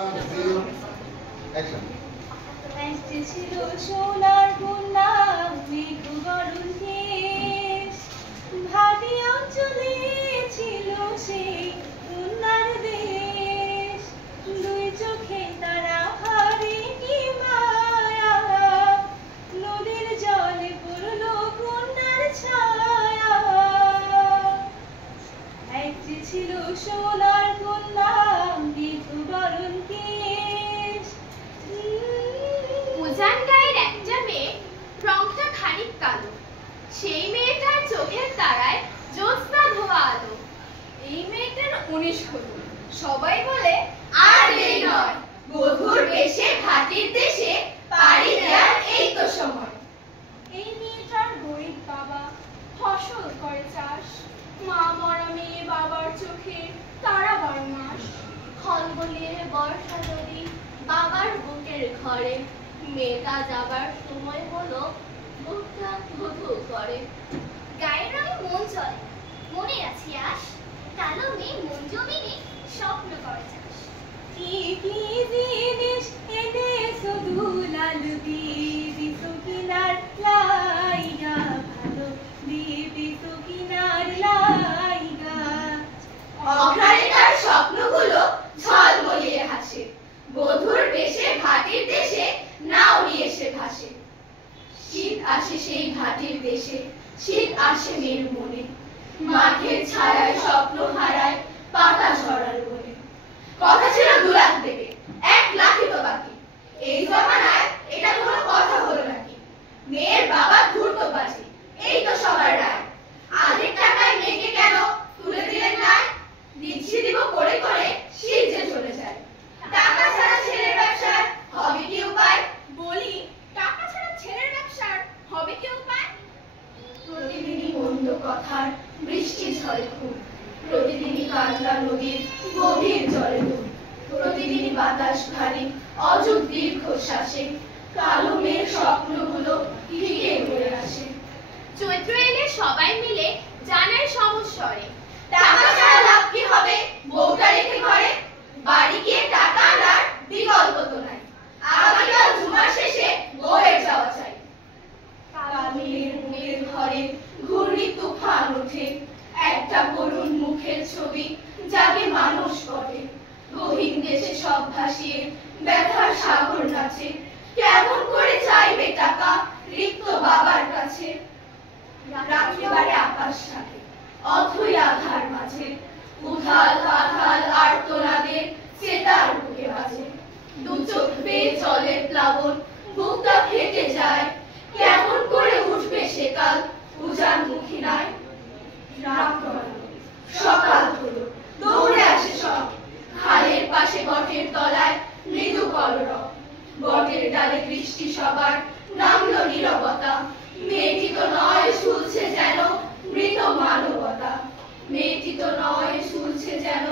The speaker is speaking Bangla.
Action. ছিল সোনার কন্যা মৃদু গরুণ কেশ, ভাটি অঞ্চলে ছিল সেই কন্যার দেশ। দুই চোখে তারা হারে কি মায়া, নদীর জলে পড়ল কন্যার ছায়া। এক যে ছিল সোনার কন্যা মৃদু গরুণ কেশ। উজান গায়ের একটা মেয়ে, রংটা খানিক কালো, সেই মেয়েটার চোখের তারায় জ্যোৎস্না ধোয়া আলো। এই মেয়েটার 19 হলো, সবাই বলে আর দেরি নয়, বধুর বেশে ভাটির দেশে পাড়ি দেওয়ার এই তো সময়। এই মেয়েটার গরিব বাবা, ফসল করে চাষ, মা মরা মেয়ে বাবার চোখে তারা 12 মাস। খলবলিয়ে বর্ষা যদি বাবার বুকের ঘরে, মেয়েটা যাবার সময় হলো, বুকটা ধুধু করে। গায়ের রঙে মন চলে, মনের আছে আশ, কালো মেয়ে মন জমিনে স্বপ্ন করে চাষ। কি কি জিনিস এনেছো দুলাল দিদি সুকিনার লাইগা, ভালো দিদি সুকিনার লাইগা। অঘ্রাণে তার স্বপ্নগুলো ঝলমলিয়ে হাসে, বধুর বেশে ভাটির দেশে নাও নিয়ে এসে ভাসে। শীত আসে সেই ভাটির দেশে, শীত আসে মেয়ের মনে, মাঠের ছায়ায় স্বপ্ন হারায় পাতা ঝরার বনে। কথা ছিল 2 লাখ দেবে, 1 লাখই তো বাকি। এই জমানায় এটা কোনো কথা হলো নাকি? মেয়ের বাবা ধূর্ত বাজি, এই তো সবার রায়। আধেক টাকায় মেয়েকে কেন তুলে দিলেন না? দিচ্ছি দিব করে করে শীত যে চলে যায়। টাকা ছাড়া ছেলের ব্যবসার হবে কি উপায়? বলি, টাকা ছাড়া ছেলের ব্যবসার হবে কি উপায়? প্রতিদিনই মন্দ কথার বৃষ্টি ঝরে খুব, প্রতিদিনই কান্না নদীর গভীর জলে ডুব, প্রতিদিনই বাতাস ভারী অযুত দীর্ঘশ্বাসে, কালো মেয়ের স্বপ্নগুলো ফিরে ঘুরে আসে। চৈত্র এলে সবাই মিলে জানার সমস্বরে, টাকা ছাড়া লাভ কি হবে বউটা রেখে ঘরে? বাড়ি গিয়ে টাকা আনার বিকল্প তো নাই, আগামীকাল ঝুমার শেষে বউয়ের যাওয়া চাই। কামিনীর মুখের ঘরে ঘূর্ণি তুফান ওঠে, একটা করুণ মুখের ছবি জাগে মানুষ পটে। গহীন দেশে সব ভাসিয়ে ব্যথার সাগর নাচে, কেমন করে চাইবে টাকা রিক্ত বাবার কাছে? রাত্রিবারে আকাশ থাকে অথই আধার মাঝে, উথাল পাথাল আর্তনাদে চেতার বুকে বাজে। 2 চোখ বেয়ে জলের প্লাবন, বুকটা ফেটে যায়, কেমন করে উঠবে সেকাল উজান মুখী নাই। রাত গড়ালো, সকাল হলো, দৌড়ে আসে সব, খালের পাশে বটের তলায় মৃদু কলরব। বটের ডালে বৃষ্টি সবার, নামলো নীরবতা। মেয়েটি তো নয় ঝুলছে যেন মৃত মানবতা, মেয়েটি তো নয় ঝুলছে যেন